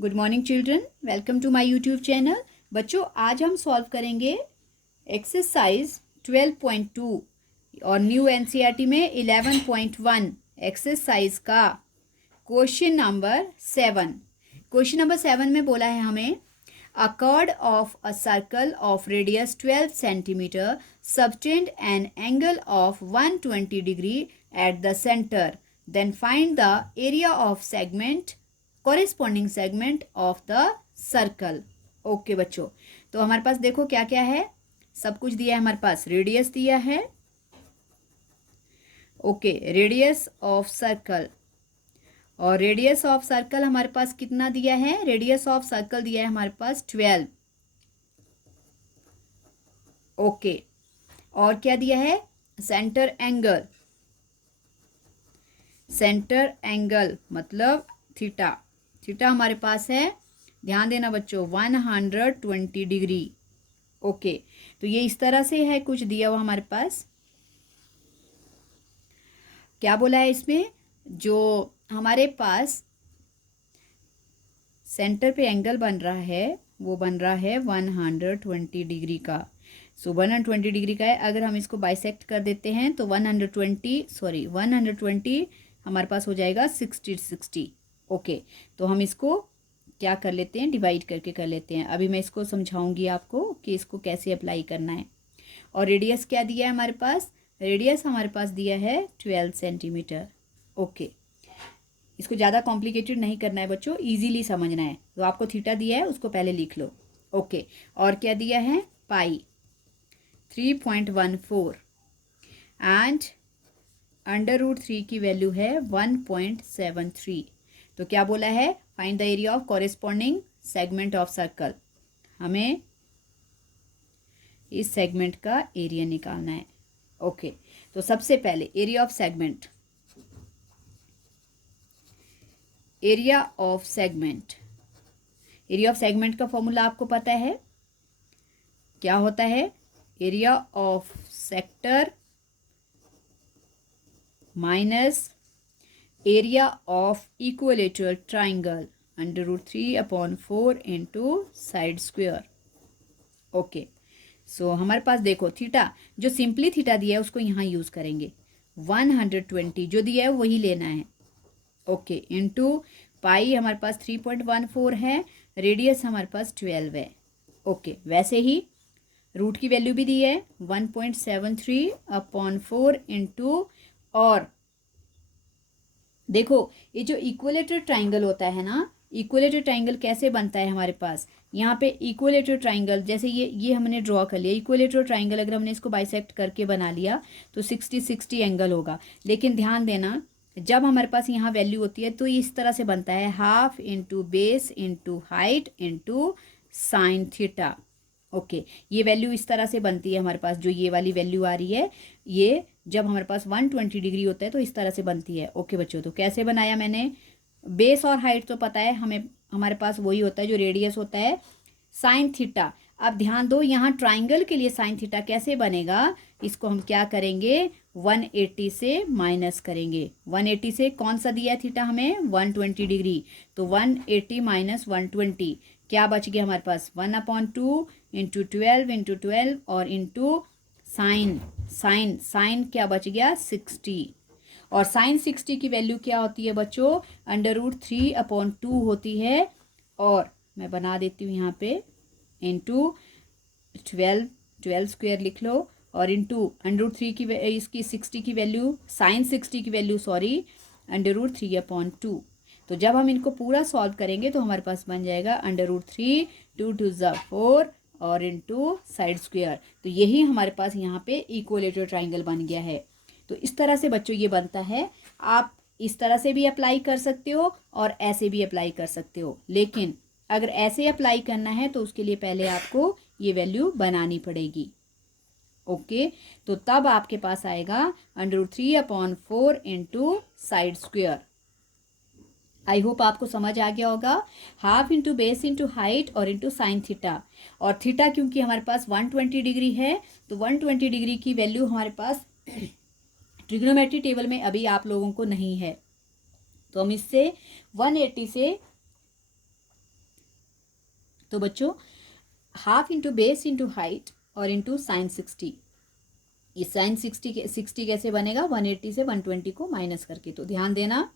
Good morning children, welcome to my YouTube channel. बच्चों, आज हम सॉल्व करेंगे एक्सरसाइज 12.2 और न्यू एनसीईआरटी में 11.1 एक्सरसाइज का क्वेश्चन नंबर 7। क्वेश्चन नंबर 7 में बोला है हमें अ chord of a circle of radius 12 centimeter subtend an angle of 120 degree at the center. Then find the area of segment corresponding segment of the circle. Okay बच्चों, तो हमारे पास देखो क्या क्या है, सब कुछ दिया है हमारे पास। रेडियस दिया है, ओके, रेडियस ऑफ सर्कल। और रेडियस ऑफ सर्कल हमारे पास कितना दिया है? रेडियस ऑफ सर्कल दिया है हमारे पास 12। ओके, और क्या दिया है? Centre angle. सेंटर एंगल मतलब थीटा। थीटा हमारे पास है, ध्यान देना बच्चों, 120 डिग्री। ओके, तो ये इस तरह से है कुछ दिया हुआ हमारे पास। क्या बोला है इसमें? जो हमारे पास सेंटर पे एंगल बन रहा है वो बन रहा है 120 डिग्री का। सो 120 डिग्री का है। अगर हम इसको बाइसेक्ट कर देते हैं तो 120 हमारे पास हो जाएगा 60। ओके, तो हम इसको क्या कर लेते हैं? डिवाइड करके कर लेते हैं। अभी मैं इसको समझाऊंगी आपको कि इसको कैसे अप्लाई करना है। और रेडियस क्या दिया है हमारे पास? रेडियस हमारे पास दिया है 12 सेंटीमीटर। ओके, इसको ज़्यादा कॉम्प्लिकेटेड नहीं करना है बच्चों, इजीली समझना है। तो आपको थीटा दिया है उसको पहले लिख लो। ओके, और क्या दिया है? पाई 3.14 एंड √3 की वैल्यू है 1.73। तो क्या बोला है? Find the area of corresponding segment of circle. हमें इस सेगमेंट का एरिया निकालना है। ओके, तो सबसे पहले area of segment. Area of segment, area of segment का फॉर्मूला आपको पता है क्या होता है? Area of sector minus area of equilateral triangle √3/4 into side square. Okay, so हमारे पास देखो थीटा, जो सिंपली थीटा दिया है उसको यहाँ यूज़ करेंगे। 120 जो दिया है वही लेना है। ओके, इंटू पाई हमारे पास 3.14 है, रेडियस हमारे पास 12 है। ओके, वैसे ही रूट की वैल्यू भी दी है 1.73/4 इंटू, और देखो ये जो इक्विलेटरल ट्राइंगल होता है ना, इक्विलेटरल ट्राइंगल कैसे बनता है हमारे पास? यहाँ पे इक्विलेटरल ट्राइंगल जैसे ये हमने ड्रॉ कर लिया। इक्विलेटरल ट्राइंगल अगर हमने इसको बाइसेक्ट करके बना लिया तो 60 एंगल होगा। लेकिन ध्यान देना, जब हमारे पास यहाँ वैल्यू होती है तो ये इस तरह से बनता है, half into base into height into sine theta. Okay, ये वैल्यू इस तरह से बनती है हमारे पास। जो ये वाली वैल्यू आ रही है, ये जब हमारे पास 120 डिग्री होता है तो इस तरह से बनती है। ओके बच्चों, तो कैसे बनाया मैंने? बेस और हाइट तो पता है हमें, हमारे पास वही होता है जो रेडियस होता है, साइन थीटा। अब ध्यान दो, यहाँ ट्राइंगल के लिए साइन थीटा कैसे बनेगा? इसको हम क्या करेंगे? 180 से माइनस करेंगे। 180 से कौन सा दिया है थीटा हमें? 120 डिग्री। तो 180 माइनस 120 क्या बच गया हमारे पास? 1/2 इंटू 12 और इंटू साइन। साइन क्या बच गया? 60। और साइन 60 की वैल्यू क्या होती है बच्चों? √3/2 होती है। और मैं बना देती हूँ यहाँ पे, इंटू 12 स्क्वेयर लिख लो, और इंटू √3 की इसकी 60 की वैल्यू, साइन 60 की वैल्यू सॉरी, √3/2। तो जब हम इनको पूरा सॉल्व करेंगे तो हमारे पास बन जाएगा √3, 2 2 4 और इंटू साइड स्क्वेयर। तो यही हमारे पास यहाँ पे इक्विलेटरल ट्राइंगल बन गया है। तो इस तरह से बच्चों ये बनता है। आप इस तरह से भी अप्लाई कर सकते हो और ऐसे भी अप्लाई कर सकते हो, लेकिन अगर ऐसे अप्लाई करना है तो उसके लिए पहले आपको ये वैल्यू बनानी पड़ेगी। ओके, तो तब आपके पास आएगा √3/4 into side square. I hope आपको समझ आ गया होगा। Half into base into height और इंटू साइन थीटा। और थीटा क्योंकि हमारे पास 120 डिग्री है, तो 120 डिग्री की वैल्यू हमारे पास ट्रिग्नोमेट्री टेबल में अभी आप लोगों को नहीं है, तो हम इससे 180 से तो बच्चों half into base into height और इंटू साइन 60, ये साइन 60 कैसे बनेगा, 180 से 120 को माइनस करके। तो ध्यान देना,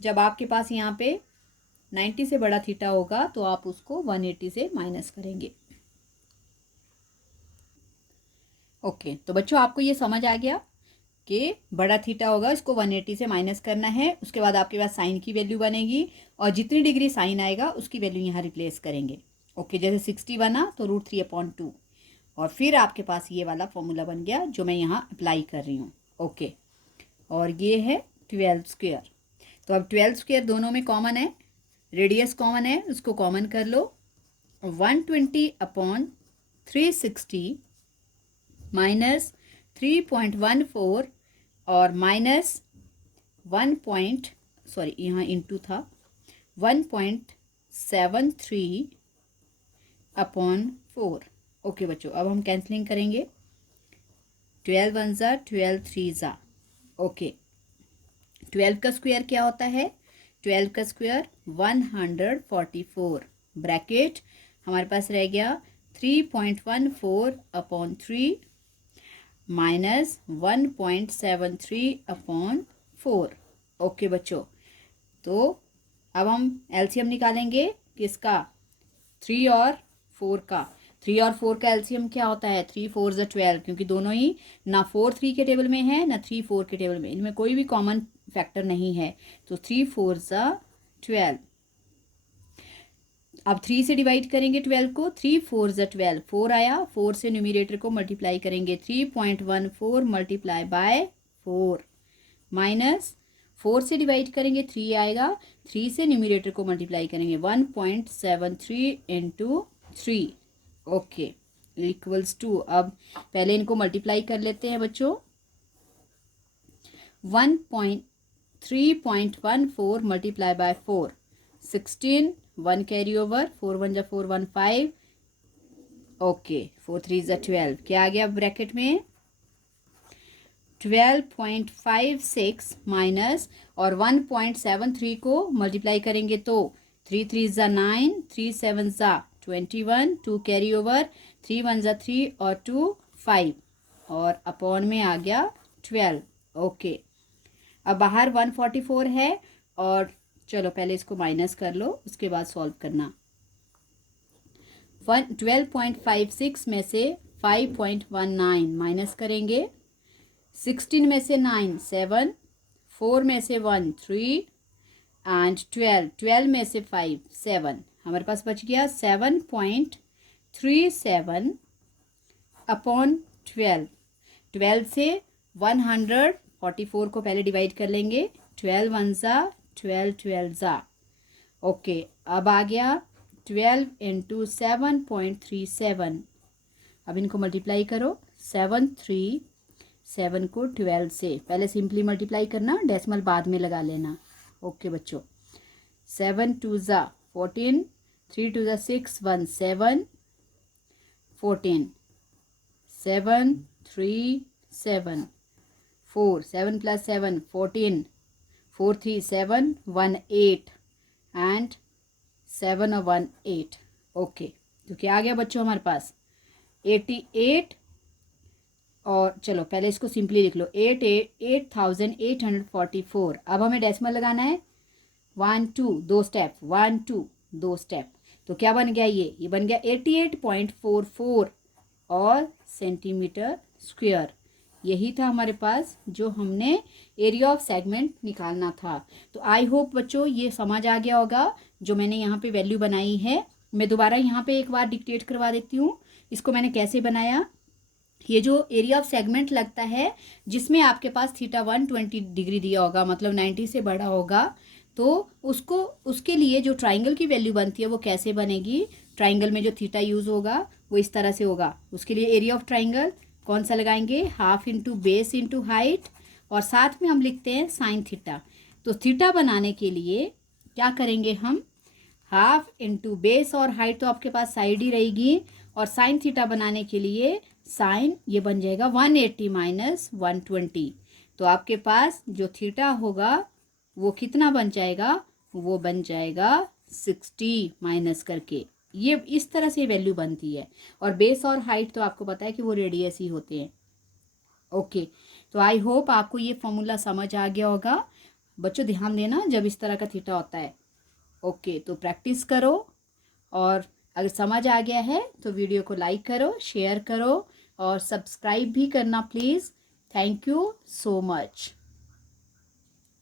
जब आपके पास यहाँ पे 90 से बड़ा थीटा होगा तो आप उसको 180 से माइनस करेंगे। ओके, तो बच्चों आपको ये समझ आ गया कि बड़ा थीटा होगा, इसको 180 से माइनस करना है। उसके बाद आपके पास साइन की वैल्यू बनेगी और जितनी डिग्री साइन आएगा उसकी वैल्यू यहाँ रिप्लेस करेंगे। ओके, जैसे 60 बना तो √3/2 और फिर आपके पास ये वाला फॉर्मूला बन गया जो मैं यहाँ अप्लाई कर रही हूँ। ओके, और ये है 12²। तो अब 12² दोनों में कॉमन है, रेडियस कॉमन है, उसको कॉमन कर लो। 120/360 माइनस 3.14 और माइनस 1 यहाँ इंटू था 1.73/4। ओके बच्चों, अब हम कैंसलिंग करेंगे। 12 1 ज़ा 12 3 ज़ा। ओके, 12 का स्क्वायर क्या होता है, 12 का स्क्वायर 144। ब्रैकेट हमारे पास रह गया 3.14/3 माइनस 1.73/4। ओके बच्चों, तो अब हम एलसीएम निकालेंगे किसका, 3 और 4 का। 3 और 4 का एलसीएम क्या होता है, 3 4 ज़ा 12, क्योंकि दोनों ही ना 4 3 के टेबल में है ना 3 4 के टेबल में, इनमें कोई भी कॉमन फैक्टर नहीं है। तो 3 4 ज़ा 12। अब 3 से डिवाइड करेंगे 12 को, 3 4 ज़ा 12, 4 आया, 4 से न्यूमिरेटर को मल्टीप्लाई करेंगे, 3.14 मल्टीप्लाई बाय 4 माइनस 4 से डिवाइड करेंगे 3 आएगा, 3 से न्यूमिरेटर को मल्टीप्लाई करेंगे 1.73 इंटू 3। ओके, इक्वल्स टू, अब पहले इनको मल्टीप्लाई कर लेते हैं बच्चों। 3.14 मल्टीप्लाई बाय 4 16, 1 कैरी ओवर, 4 1 ज़ा 4 1 5। ओके, 4 3 ज़ा 12, क्या आ गया ब्रैकेट में 12.56 माइनस और 1.73 को मल्टीप्लाई करेंगे तो 3 3 ज़ा 9, 3 7 ज़ा 21, 2 कैरी ओवर, 3 1 ज़ा 3 और 2 5 और अपॉन में आ गया 12। ओके, अब बाहर 144 है और चलो पहले इसको माइनस कर लो, उसके बाद सॉल्व करना। 12.56 में से 5.19 माइनस करेंगे, 16 में से 9 7, 4 में से 1 3 एंड 12 में से 5 7, हमारे पास बच गया 7.37/12। 12 से 144 को पहले डिवाइड कर लेंगे, 12 1 ज़ा 12 12 ज़ा। ओके, अब आ गया 12 इंटू 7.37। अब इनको मल्टीप्लाई करो, 7 को 12 से पहले सिंपली मल्टीप्लाई करना, डेसिमल बाद में लगा लेना। ओके बच्चों, 7 2 ज़ा 14, 3 2 ज़ा 6 1 7 14, 7 3 7 4 7 + 7 14, 4 3 7 1 8 एंड 7 और 1 8। ओके, तो क्या आ गया बच्चों हमारे पास 88। और चलो पहले इसको सिंपली लिख लो, 8844। अब हमें डेसिमल लगाना है, 1 2 2 स्टेप, 1 2 2 स्टेप। तो क्या बन गया, ये बन गया 88.44 और सेंटीमीटर स्क्वायर। यही था हमारे पास जो हमने एरिया ऑफ सेगमेंट निकालना था। तो आई होप बच्चों ये समझ आ गया होगा जो मैंने यहाँ पे वैल्यू बनाई है। मैं दोबारा यहाँ पे एक बार डिक्टेट करवा देती हूँ, इसको मैंने कैसे बनाया। ये जो एरिया ऑफ सेगमेंट लगता है जिसमें आपके पास थीटा 120 डिग्री दिया होगा, मतलब 90 से बड़ा होगा, तो उसके लिए जो ट्राइंगल की वैल्यू बनती है वो कैसे बनेगी। ट्राइंगल में जो थीटा यूज़ होगा वो इस तरह से होगा। उसके लिए एरिया ऑफ ट्राइंगल कौन सा लगाएंगे, half into base into height, और साथ में हम लिखते हैं साइन थीटा। तो थीटा बनाने के लिए क्या करेंगे हम, हाफ इंटू बेस और हाइट तो आपके पास साइड ही रहेगी, और साइन थीटा बनाने के लिए साइन ये बन जाएगा 180 माइनस 120। तो आपके पास जो थीटा होगा वो कितना बन जाएगा, वो बन जाएगा 60 माइनस करके। ये इस तरह से वैल्यू बनती है। और बेस और हाइट तो आपको पता है कि वो रेडियस ही होते हैं। ओके, तो आई होप आपको ये फॉर्मूला समझ आ गया होगा। बच्चों ध्यान देना जब इस तरह का थीटा होता है। ओके, तो प्रैक्टिस करो, और अगर समझ आ गया है तो वीडियो को लाइक करो, शेयर करो और सब्सक्राइब भी करना please. Thank you so much.